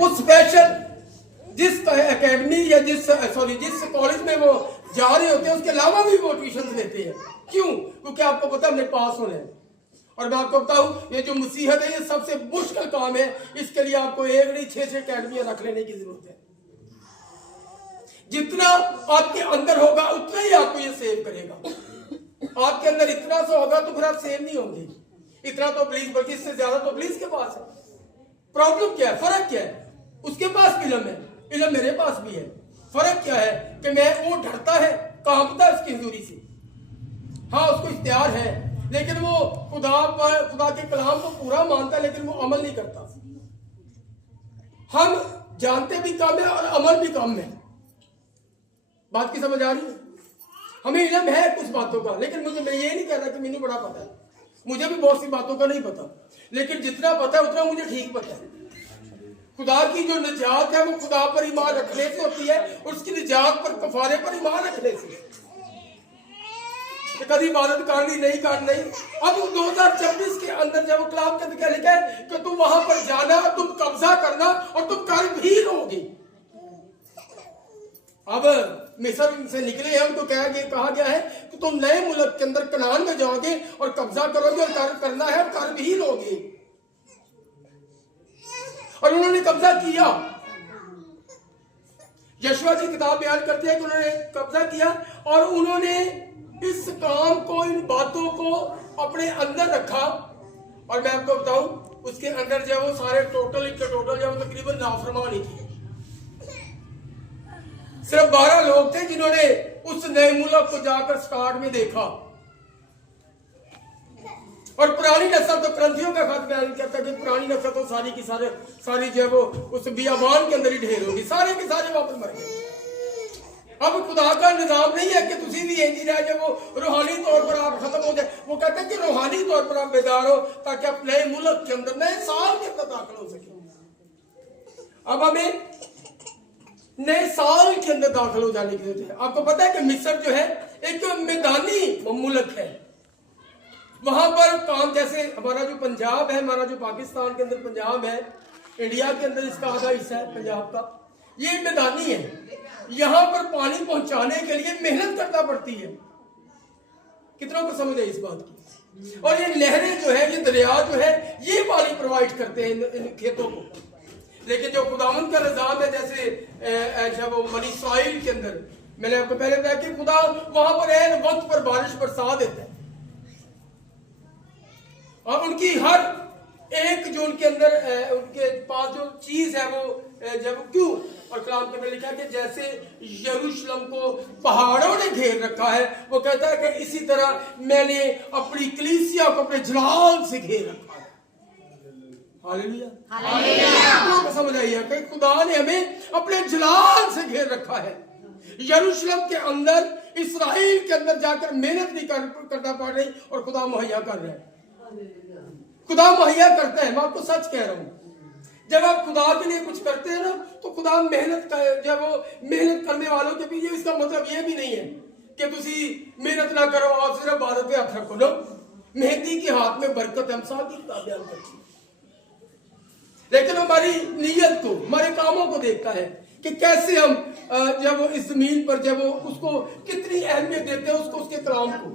वो स्पेशल जिस एकेडमी या जिस कॉलेज में वो जा रहे होते हैं उसके अलावा भी वो ट्यूशन लेते हैं। क्यों? क्योंकि आपको पता हमने पास होना है। और मैं आपको बताऊं, ये जो मुसीहत है ये सबसे मुश्किल काम है। इसके लिए आपको एक नहीं 6 अकेडमियां रख लेने की जरूरत है। जितना आपके अंदर होगा उतना ही आपको ये सेव करेगा। आपके अंदर इतना सा होगा तो फिर आप सेव नहीं होंगे। इतना तो प्लीज, बल्कि इससे ज्यादा तो प्लीज के पास है। प्रॉब्लम क्या है? फर्क क्या है? उसके पास भी इल्म है, इल्म मेरे पास भी है। फर्क क्या है कि मैं वो डरता है, कांपता है उसकी हुजूरी से। हाँ, उसको इख्तियार है, लेकिन वो खुदा के कलाम को पूरा मानता है, लेकिन वो अमल नहीं करता। हम जानते भी कम है और अमल भी कम है। बात की समझ आ रही है? हमें इल्म है कुछ बातों का, लेकिन मैं ये नहीं कह रहा कि मैंने बड़ा पता है। मुझे भी बहुत सी बातों का नहीं पता, लेकिन जितना पता है उतना मुझे ठीक पता है। खुदा की जो निजात है वो खुदा पर ईमान रखने से होती है, और उसकी निजात पर, कफारे पर ईमान रखने से। कभी इबादत करनी नहीं करनी। अब 2026 के अंदर जब कलाम के अंदर लिखा है कि तुम वहां पर जाना, तुम कब्जा करना और तुम कर भी लोगे। अब मिस्र से निकले हैं, उनको कहा गया है कि तुम नए मुल्क के अंदर कनान में जाओगे और कब्जा करोगे और करना है और कर भी लोगे। और उन्होंने कब्जा किया। यशवा की किताब बयान करती है कि उन्होंने कब्जा किया और उन्होंने इस काम को, इन बातों को अपने अंदर रखा। और मैं आपको बताऊं, उसके अंदर जब वो सारे टोटल जब तकरीबन नाफरमान ही थे। सिर्फ 12 लोग थे जिन्होंने उस नए मुल्क को जाकर स्टार्ट में देखा। और पुरानी नस्ल तो क्रंथियों का खत बयान करता है कि पुरानी नस्ल तो सारी की सारी जो है वो उस बियाबान के अंदर ही ढेर होगी, सारे के सारे वापस मर गए। अब खुदा का निजाम नहीं है कि तुसी भी इंजी रह जाए, वो रूहानी तौर पर आप खत्म हो जाए। वो कहते हैं कि रूहानी तौर पर आप बेदार हो, ताकि आप नए मुल्क के अंदर, नए साल के अंदर दाखिल हो सके। अब हमें नए साल के अंदर दाखिल हो जाने की जरूरत है। आपको पता है कि मिस्र जो है एक मैदानी मुल्क है। वहां पर काम, जैसे हमारा जो पंजाब है, हमारा जो पाकिस्तान के अंदर पंजाब है, इंडिया के अंदर इसका आधा हिस्सा है पंजाब का, ये मैदानी है। यहां पर पानी पहुंचाने के लिए मेहनत करना पड़ती है। कितनों को समझ है इस बात की? और ये नहरें जो है, ये दरिया जो है, ये पानी प्रोवाइड करते हैं इन खेतों को। लेकिन जो खुदावंद का निजाम है, जैसे जब वो बनी इस्राइल के अंदर, मैंने आपको पहले बताया कि खुदा वहां पर ऐन वक्त पर बारिश बरसा देता है। और उनकी हर एक जो उनके अंदर उनके पास जो चीज है वो जब क्यों, और कलाम के अंदर लिखा कि जैसे यरूशलेम को पहाड़ों ने घेर रखा है, वो कहता है कि इसी तरह मैंने अपनी कलीसिया को अपने जलाल से घेर रखा है। Hallelujah, hallelujah. समझ आइए कि खुदा ने हमें अपने जलाल से घेर रखा है। यरूशलेम के अंदर, इस्राइल के अंदर जाकर मेहनत नहीं करना पड़ रही, और खुदा मुहैया कर रहा है। खुदा मुहैया करता है। मैं आपको सच कह रहा हूं, जब आप खुदा के लिए कुछ करते हैं ना, तो खुदा मेहनत कर, जब वो मेहनत करने वालों के पीछे, इसका मतलब ये भी नहीं है कि तुसी मेहनत ना करो और सिर्फ इबादत पे हाथ रखो। लो, मेहनती के हाथ में बरकत, हम साथ ही किताब बयान करती है। लेकिन हमारी नीयत को, हमारे कामों को देखता है कि कैसे हम जब वो इस जमीन पर, जब वो उसको कितनी अहमियत देते हैं, उसको, उसके कलाम को।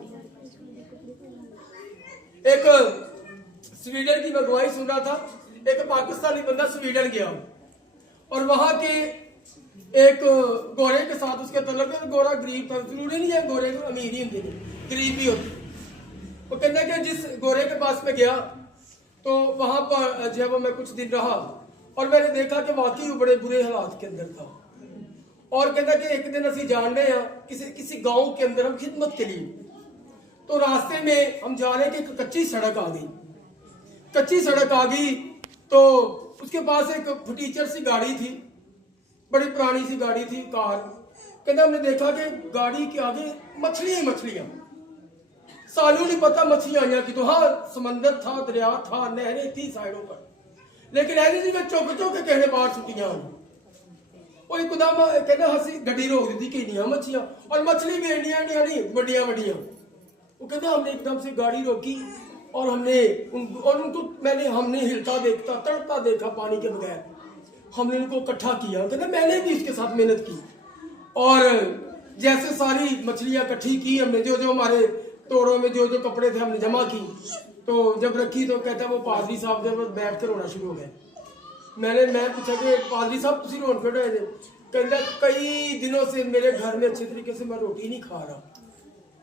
एक स्वीडन की मैं गवाही सुन रहा था। एक पाकिस्तानी बंदा स्वीडन गया और वहां के एक गोरे के साथ उसके तल्लुक है। गोरा गरीब था, जरूरी नहीं है गोरे अमीर ही होते, गरीब भी होते। वो कहना कि जिस गोरे के पास में गया तो वहां पर जब मैं कुछ दिन रहा और मैंने देखा कि वाकई वो बड़े बुरे हालात के अंदर था। और कहता कि एक दिन असी जान रहे हैं किसी गांव के अंदर हम खिदमत के लिए, तो रास्ते में हम जा रहे कि एक कच्ची सड़क आ गई। कच्ची सड़क आ गई तो उसके पास एक फटीचर सी गाड़ी थी, बड़ी पुरानी सी गाड़ी थी, कार। कहते हमने देखा कि गाड़ी के आगे मछलियां ही मछलियां, सालों नहीं पता मछलियां आई की। तो हाँ, समंदर था, दरिया था, नहरें थी साइडों पर, लेकिन ऐसी थी मैं चौक चौक के कहने बाहर छुट्टियां वो एकदम कहते हंसी गड्डी रोक दी थी कि इंडिया मछलियां, और मछली भी इंडिया नहीं, बड़िया बड़िया। वो कहते हमने एकदम से गाड़ी रोकी और हमने हिलता देखता, तड़पता देखा पानी के बगैर। हमने उनको इकट्ठा किया, कहते मैंने भी इसके साथ मेहनत की, और जैसे सारी मछलियां इकट्ठी की हमने, जो जो हमारे तोड़ों में जो जो कपड़े थे हमने जमा की, तो जब रखी तो कहता वो पादरी साहब ने बस बैठ कर रोना शुरू हो गया। मैं पूछा कि पादरी साहब तुसी रोन क्यों रहे थे? कहता कई दिनों से मेरे घर में अच्छे तरीके से मैं रोटी नहीं खा रहा,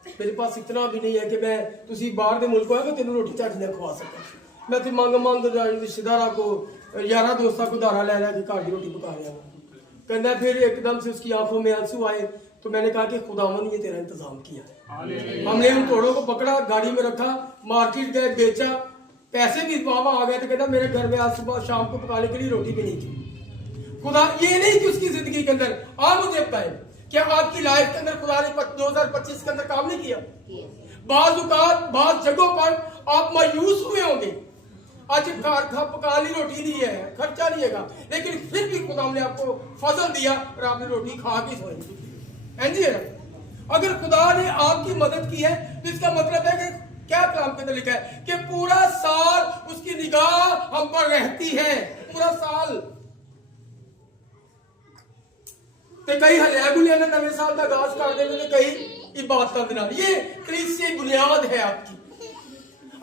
मेरे पास इतना भी नहीं है कि मैं तुसी बाहर के मुल्क है तेन रोटी चज नहीं खवा सका, मैं तो मंग रिश्तेदारा को यारा दोस्ता को धारा लै लै के घर की रोटी पका रहा हूँ। कहना फिर एकदम से उसकी आंखों में आंसू आए, तो मैंने कहा कि खुदावन ये तेरा इंतजाम किया है। हमने उन तोड़ों को पकड़ा, गाड़ी में रखा, मार्केट गए, बेचा, पैसे भी बाबा आ गए, तो कहता मेरे घर में आज सुबह शाम को पकाने के लिए रोटी भी नहीं थी। खुदा ये नहीं कि उसकी जिंदगी के अंदर, आप मुझे बताएं क्या आपकी लाइफ के अंदर खुदा ने 2025 के अंदर काम नहीं किया? बाज़ जगहों पर आप मायूस हुए होंगे, आज खा पका ली रोटी नहीं है, खर्चा नहीं है, लेकिन फिर भी खुदा ने आपको फजल दिया और आपने रोटी खा के सोई। जी अगर खुदा ने आपकी मदद की है तो इसका मतलब है कि क्या कलाम के अंदर लिखा है कि पूरा साल उसकी निगाह हम पर रहती है, पूरा साल। तो कई हलिया ने नवे साल का आगाज कर देने, कई इबादत देना, ये कलीसिया बुनियाद है आपकी।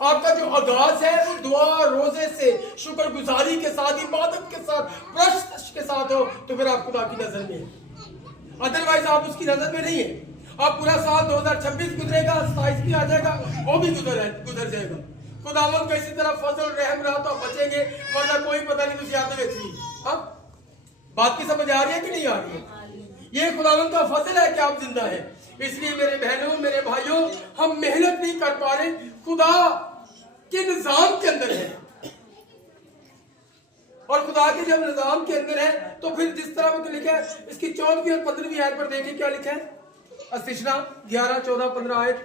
आपका जो आगाज है वो दुआ रोजे से, शुक्रगुजारी के साथ, इबादत के साथ, प्रश्न के साथ हो, तो फिर आप खुदा की नजर में है, अदरवाइज आप उसकी नजर में नहीं है। आप पूरा साल 2026 गुजरेगा, 27 भी आ जाएगा, वो भी गुजर जाएगा। खुदावन को इसी तरह फजल रहम रहा तो बचेंगे, वरना कोई पता नहीं तुझे याद बेचनी। अब बात की समझ आ रही है कि नहीं आ रही है? ये खुदावन का फजल है कि आप जिंदा हैं। इसलिए मेरे बहनों, मेरे भाइयों, हम मेहनत नहीं कर पा रहे, खुदा के निजाम के अंदर है, और खुदा के जब निजाम के अंदर है तो फिर जिस तरह में तो लिखा है, इसकी 14वीं और 15वीं आयत पर देखिए क्या लिखा है। अस्तिशना 11, 14, 15 आयत।